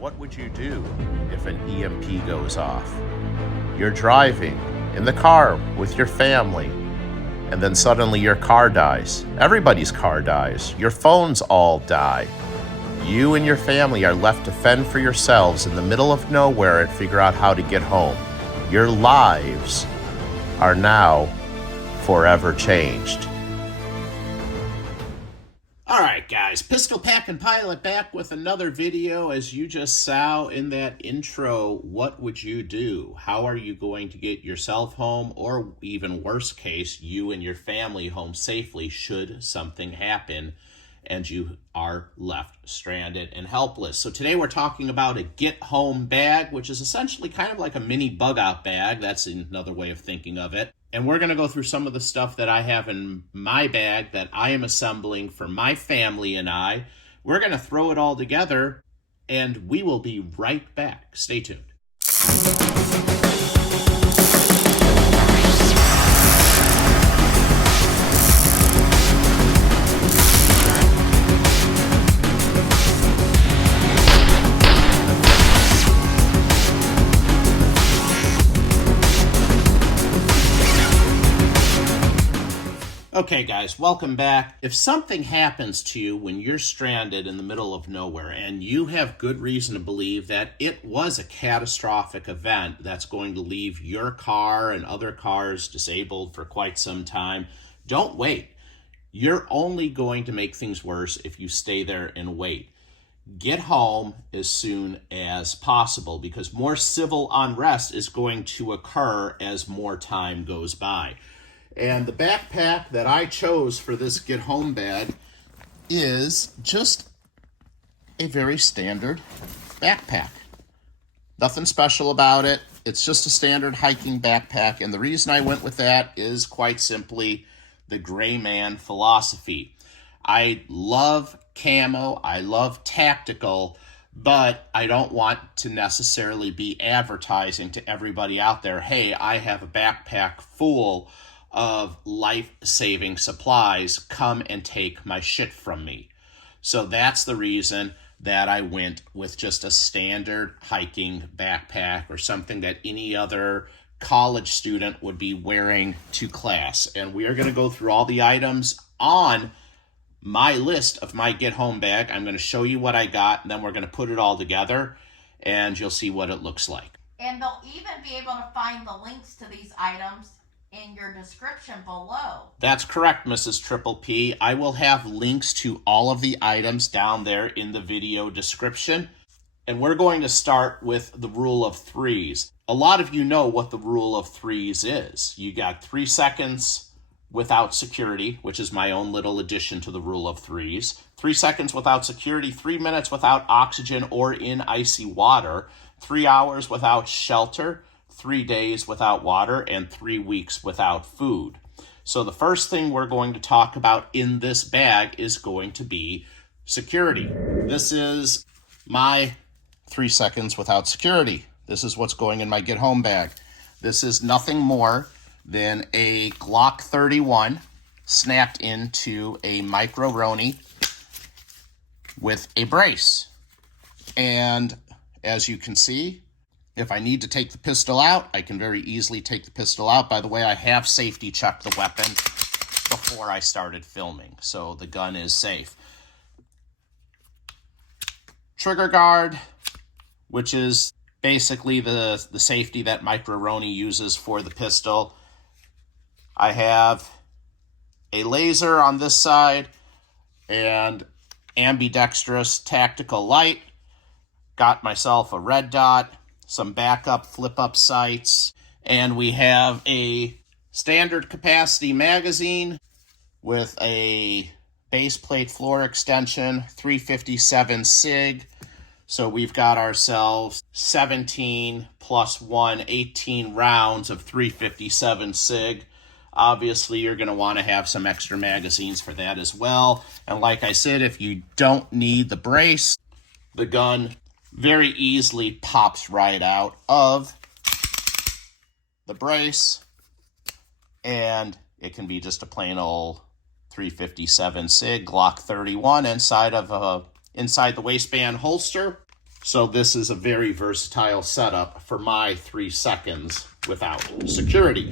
What would you do if an EMP goes off? You're driving in the car with your family, and then suddenly your car dies. Everybody's car dies. Your phones all die. You and your family are left to fend for yourselves in the middle of nowhere and figure out how to get home. Your lives are now forever changed. Alright guys, Pistol Packin' Pilot back with another video. As you just saw in that intro, what would you do? How are you going to get yourself home, or even worst case, you and your family home safely should something happen and you are left stranded and helpless? So today we're talking about a get home bag, which is essentially kind of like a mini bug out bag. That's another way of thinking of it. And we're going to go through some of the stuff that I have in my bag that I am assembling for my family and I. We're going to throw it all together, and we will be right back. Stay tuned. Okay guys, welcome back. If something happens to you when you're stranded in the middle of nowhere and you have good reason to believe that it was a catastrophic event that's going to leave your car and other cars disabled for quite some time, don't wait. You're only going to make things worse if you stay there and wait. Get home as soon as possible, because more civil unrest is going to occur as more time goes by. And the backpack that I chose for this get home bag is just a very standard backpack. Nothing special about it. It's just a standard hiking backpack. And the reason I went with that is quite simply the gray man philosophy. I love camo. I love tactical, but I don't want to necessarily be advertising to everybody out there, hey, I have a backpack full of life-saving supplies, come and take my shit from me. So that's the reason that I went with just a standard hiking backpack, or something that any other college student would be wearing to class. And we are going to go through all the items on my list of my get home bag. I'm going to show you what I got, and then we're going to put it all together and you'll see what it looks like. And they'll even be able to find the links to these items in your description below. That's correct, Mrs. Triple P. I will have links to all of the items down there in the video description. And we're going to start with the rule of threes. A lot of you know what the rule of threes is. You got 3 seconds without security, which is my own little addition to the rule of threes. 3 seconds without security, 3 minutes without oxygen or in icy water, 3 hours without shelter, 3 days without water, and 3 weeks without food. So the first thing we're going to talk about in this bag is going to be security. This is my 3 seconds without security. This is what's going in my get home bag. This is nothing more than a Glock 31 snapped into a micro-roni with a brace. And as you can see, if I need to take the pistol out, I can very easily take the pistol out. By the way, I have safety checked the weapon before I started filming, so the gun is safe. Trigger guard, which is basically the safety that micro-roni uses for the pistol. I have a laser on this side and ambidextrous tactical light. Got myself a red dot, some backup flip-up sights, and we have a standard capacity magazine with a base plate floor extension, 357 SIG. So we've got ourselves 17 plus 1, 18 rounds of 357 SIG. Obviously, you're going to want to have some extra magazines for that as well. And like I said, if you don't need the brace, the gun very easily pops right out of the brace, and it can be just a plain old 357 SIG Glock 31 inside the waistband holster. So this is a very versatile setup for my 3 seconds without security.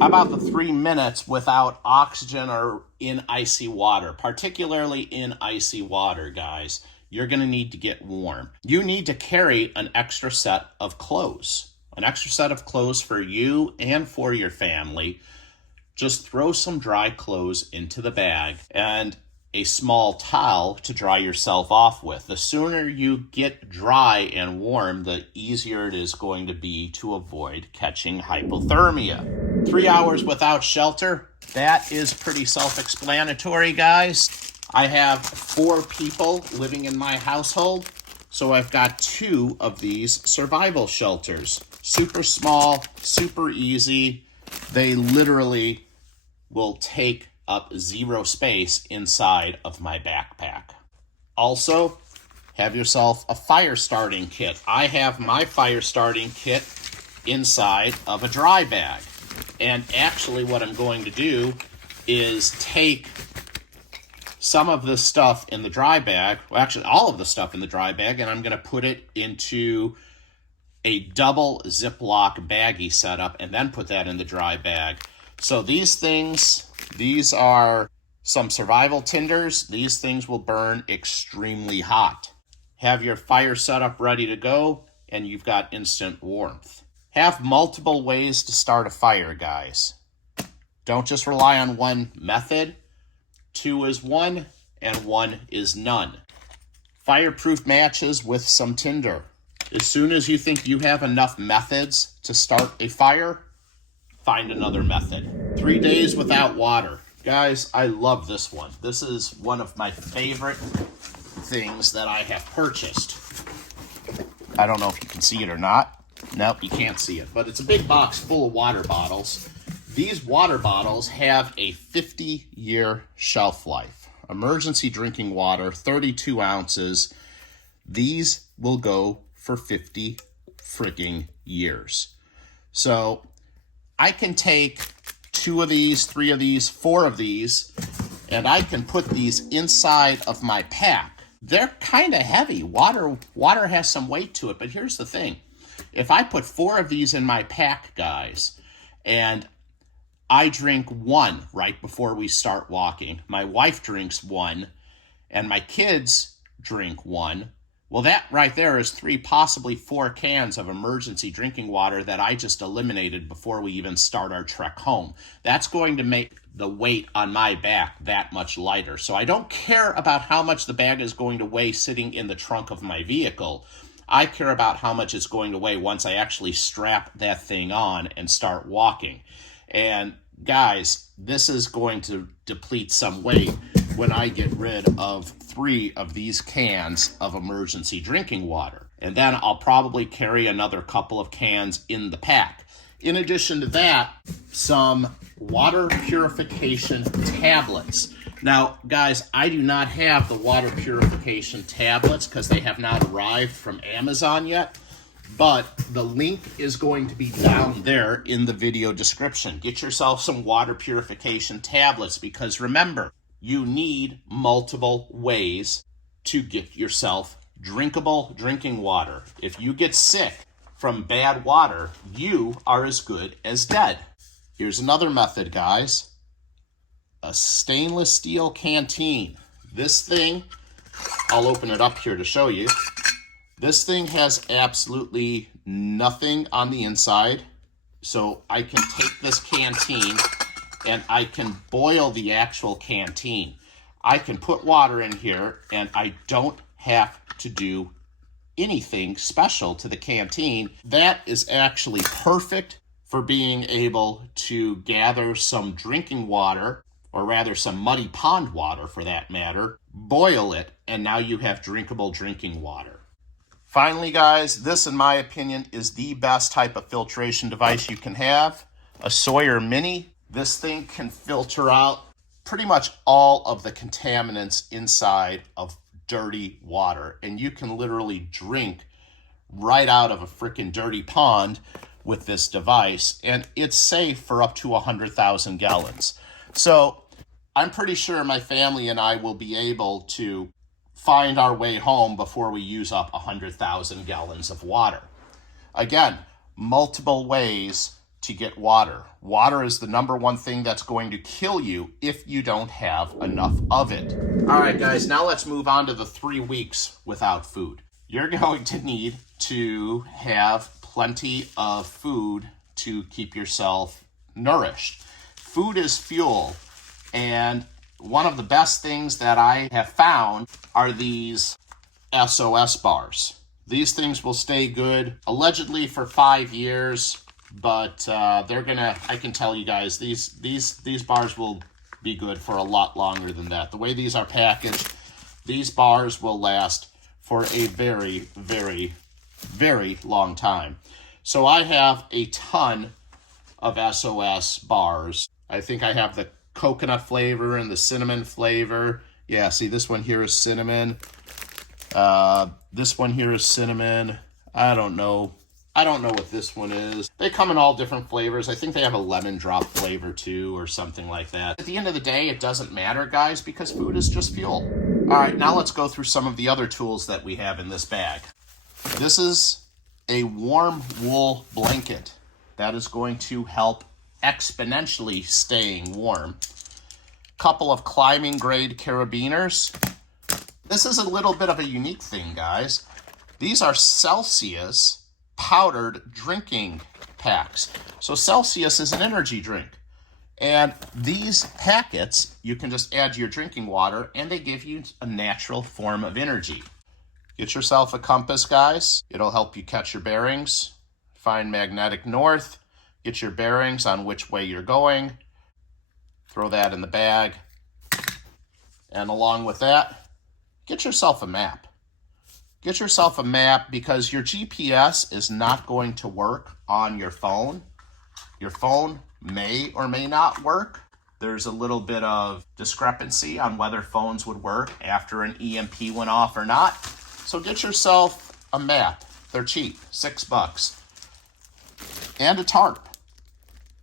How about the 3 minutes without oxygen or in icy water? Particularly in icy water, guys. You're going to need to get warm. You need to carry an extra set of clothes. An extra set of clothes for you and for your family. Just throw some dry clothes into the bag and a small towel to dry yourself off with. The sooner you get dry and warm, the easier it is going to be to avoid catching hypothermia. 3 hours without shelter, that is pretty self-explanatory, guys. I have 4 people living in my household, so I've got 2 of these survival shelters. Super small, super easy. They literally will take up 0 space inside of my backpack. Also, have yourself a fire starting kit. I have my fire starting kit inside of a dry bag. And actually what I'm going to do is take some of this stuff in the dry bag, well actually all of the stuff in the dry bag, and I'm going to put it into a double Ziploc baggie setup and then put that in the dry bag. So these things, these are some survival tinders. These things will burn extremely hot. Have your fire setup ready to go, and you've got instant warmth. Have multiple ways to start a fire, guys. Don't just rely on one method. 2 is 1, and 1 is none. Fireproof matches with some tinder. As soon as you think you have enough methods to start a fire, find another method. 3 days without water. Guys, I love this one. This is one of my favorite things that I have purchased. I don't know if you can see it or not. Nope, you can't see it. But it's a big box full of water bottles. These water bottles have a 50-year shelf life. Emergency drinking water, 32 ounces. These will go for 50 freaking years. So I can take 2 of these, 3 of these, 4 of these, and I can put these inside of my pack. They're kind of heavy. Water has some weight to it, but here's the thing. If I put 4 of these in my pack, guys, and I drink 1 right before we start walking, my wife drinks 1, and my kids drink 1, well, that right there is 3, possibly 4 cans of emergency drinking water that I just eliminated before we even start our trek home. That's going to make the weight on my back that much lighter. So I don't care about how much the bag is going to weigh sitting in the trunk of my vehicle. I care about how much it's going to weigh once I actually strap that thing on and start walking. And guys, this is going to deplete some weight when I get rid of 3 of these cans of emergency drinking water. And then I'll probably carry another couple of cans in the pack. In addition to that, some water purification tablets. Now, guys, I do not have the water purification tablets because they have not arrived from Amazon yet. But the link is going to be down there in the video description. Get yourself some water purification tablets because remember, you need multiple ways to get yourself drinkable drinking water. If you get sick from bad water, you are as good as dead. Here's another method, guys. A stainless steel canteen. This thing, I'll open it up here to show you. This thing has absolutely nothing on the inside. So I can take this canteen and I can boil the actual canteen. I can put water in here and I don't have to do anything special to the canteen. That is actually perfect for being able to gather some drinking water, or rather some muddy pond water for that matter, boil it, and now you have drinkable drinking water. Finally, guys, this in my opinion is the best type of filtration device you can have, a Sawyer Mini. This thing can filter out pretty much all of the contaminants inside of dirty water, and you can literally drink right out of a freaking dirty pond with this device, and it's safe for up to 100,000 gallons. So I'm pretty sure my family and I will be able to find our way home before we use up 100,000 gallons of water. Again, multiple ways to get water. Water is the number one thing that's going to kill you if you don't have enough of it. All right, guys, now let's move on to the 3 weeks without food. You're going to need to have plenty of food to keep yourself nourished. Food is fuel, and one of the best things that I have found are these SOS bars. These things will stay good allegedly for 5 years, but they're gonna, I can tell you guys, these bars will be good for a lot longer than that. The way these are packaged, these bars will last for a very, very, very long time. So I have a ton of SOS bars. I think I have the coconut flavor and the cinnamon flavor. Yeah, see, this one here is cinnamon. This one here is cinnamon. I don't know what this one is. They come in all different flavors. I think they have a lemon drop flavor too, or something like that. At the end of the day, it doesn't matter, guys, because food is just fuel. All right, now let's go through some of the other tools that we have in this bag. This is a warm wool blanket. That is going to help exponentially staying warm. Couple of climbing grade carabiners. This is a little bit of a unique thing, guys. These are Celsius powdered drinking packs. So Celsius is an energy drink. And these packets, you can just add to your drinking water, and they give you a natural form of energy. Get yourself a compass, guys. It'll help you catch your bearings. Find magnetic north. Get your bearings on which way you're going. Throw that in the bag. And along with that, get yourself a map. Get yourself a map, because your GPS is not going to work on your phone. Your phone may or may not work. There's a little bit of discrepancy on whether phones would work after an EMP went off or not. So get yourself a map. They're cheap, $6. And a tarp.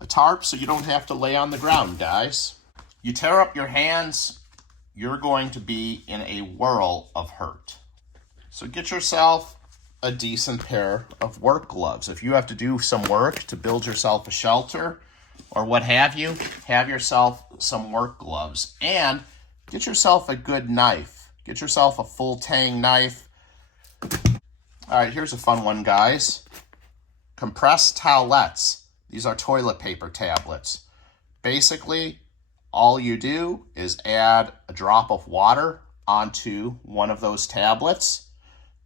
A tarp so you don't have to lay on the ground, guys. You tear up your hands, you're going to be in a whirl of hurt. So get yourself a decent pair of work gloves. If you have to do some work to build yourself a shelter or what have you, have yourself some work gloves. And get yourself a good knife. Get yourself a full tang knife. All right, here's a fun one, guys. Compressed towelettes. These are toilet paper tablets. Basically, all you do is add a drop of water onto one of those tablets.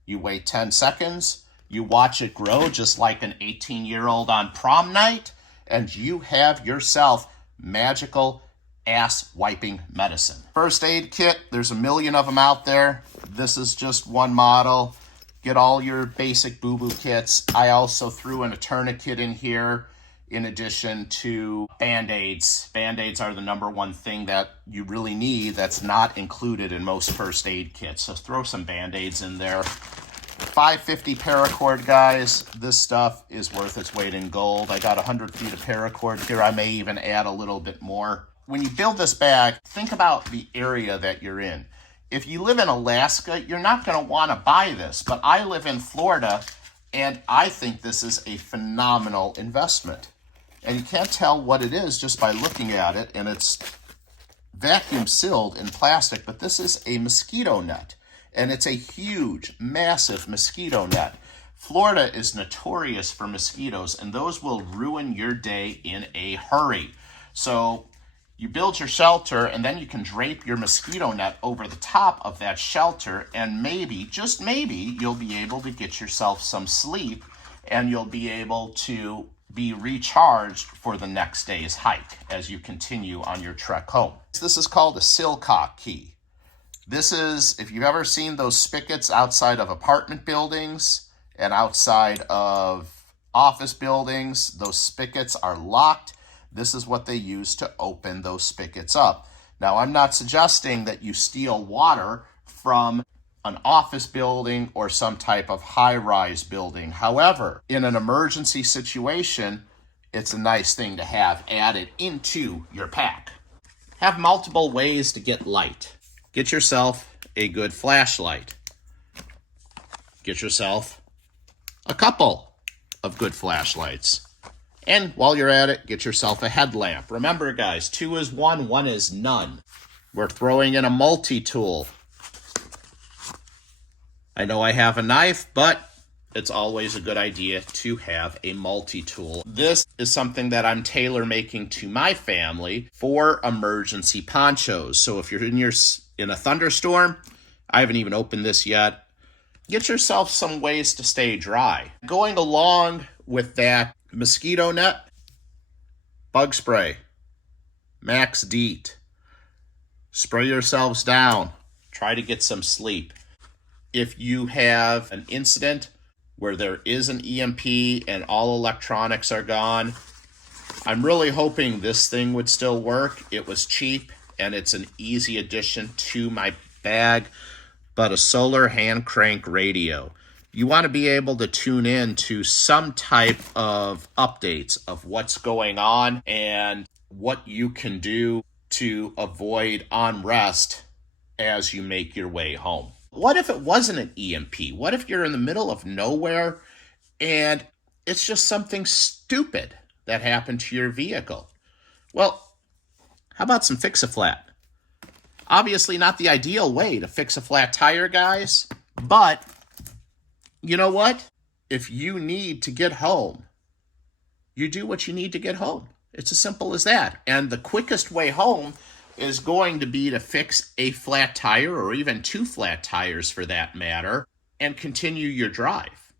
You wait 10 seconds. You watch it grow just like an 18-year-old on prom night, and you have yourself magical ass wiping medicine. First aid kit, there's a million of them out there. This is just one model. Get all your basic boo-boo kits. I also threw in a tourniquet in here in addition to Band-Aids. Band-Aids are the number one thing that you really need that's not included in most first aid kits. So throw some Band-Aids in there. $5.50 paracord, guys. This stuff is worth its weight in gold. I got 100 feet of paracord here. I may even add a little bit more. When you build this bag, think about the area that you're in. If you live in Alaska, you're not going to want to buy this, but I live in Florida, and I think this is a phenomenal investment. And you can't tell what it is just by looking at it, and it's vacuum sealed in plastic, but this is a mosquito net, and it's a huge, massive mosquito net. Florida is notorious for mosquitoes, and those will ruin your day in a hurry. So you build your shelter, and then you can drape your mosquito net over the top of that shelter, and maybe, just maybe, you'll be able to get yourself some sleep, and you'll be able to be recharged for the next day's hike as you continue on your trek home. This is called a sillcock key. This is, if you've ever seen those spigots outside of apartment buildings and outside of office buildings, those spigots are locked. This is what they use to open those spigots up. Now, I'm not suggesting that you steal water from an office building or some type of high-rise building. However, in an emergency situation, it's a nice thing to have added into your pack. Have multiple ways to get light. Get yourself a good flashlight. Get yourself a couple of good flashlights. And while you're at it, get yourself a headlamp. Remember, guys, 2 is 1, 1 is none. We're throwing in a multi-tool. I know I have a knife, but it's always a good idea to have a multi-tool. This is something that I'm tailor-making to my family for emergency ponchos. So if you're in a thunderstorm, I haven't even opened this yet, get yourself some ways to stay dry. Going along with that, mosquito net, bug spray, Max DEET. Spray yourselves down. Try to get some sleep. If you have an incident where there is an EMP and all electronics are gone, I'm really hoping this thing would still work. It was cheap and it's an easy addition to my bag, but a solar hand crank radio. You want to be able to tune in to some type of updates of what's going on and what you can do to avoid unrest as you make your way home. What if it wasn't an EMP? What if you're in the middle of nowhere and it's just something stupid that happened to your vehicle? Well, how about some Fix-A-Flat? Obviously not the ideal way to fix a flat tire, guys, but you know what? If you need to get home, you do what you need to get home. It's as simple as that. And the quickest way home is going to be to fix a flat tire, or even 2 flat tires for that matter, and continue your drive.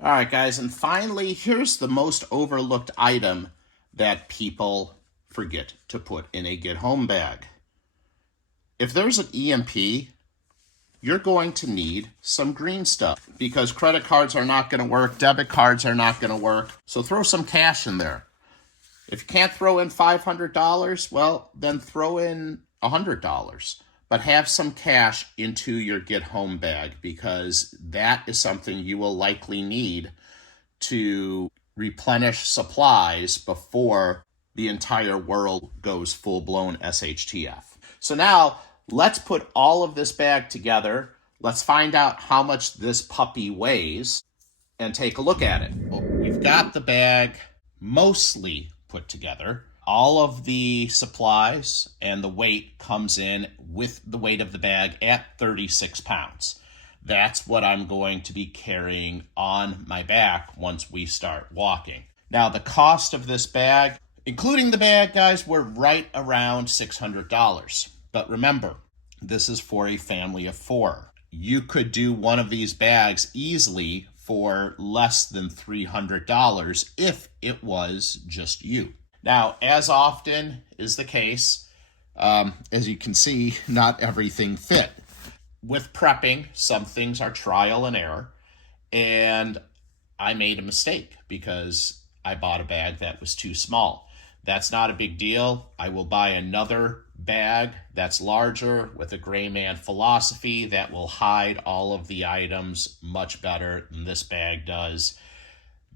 All right, guys, and finally, here's the most overlooked item that people forget to put in a get home bag. If there's an EMP, you're going to need some green stuff because credit cards are not going to work, debit cards are not going to work, so throw some cash in there. If you can't throw in $500, well, then throw in $100. But have some cash into your get home bag because that is something you will likely need to replenish supplies before the entire world goes full-blown SHTF. So now, let's put all of this bag together. Let's find out how much this puppy weighs and take a look at it. Well, we've got the bag mostly put together. All of the supplies and the weight comes in with the weight of the bag at 36 pounds. That's what I'm going to be carrying on my back once we start walking. Now, the cost of this bag, including the bag, guys, we're right around $600. But remember, this is for a family of 4. You could do one of these bags easily for less than $300 if it was just you. Now, as often is the case, as you can see, not everything fit. With prepping, some things are trial and error, and I made a mistake because I bought a bag that was too small. That's not a big deal. I will buy another bag that's larger with a gray man philosophy that will hide all of the items much better than this bag does.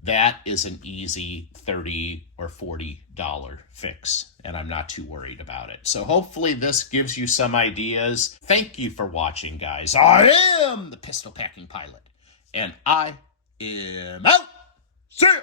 That is an easy $30 or $40 fix, and I'm not too worried about it. So hopefully this gives you some ideas. Thank you for watching, guys. I am the Pistol Packing Pilot, and I am out. See ya!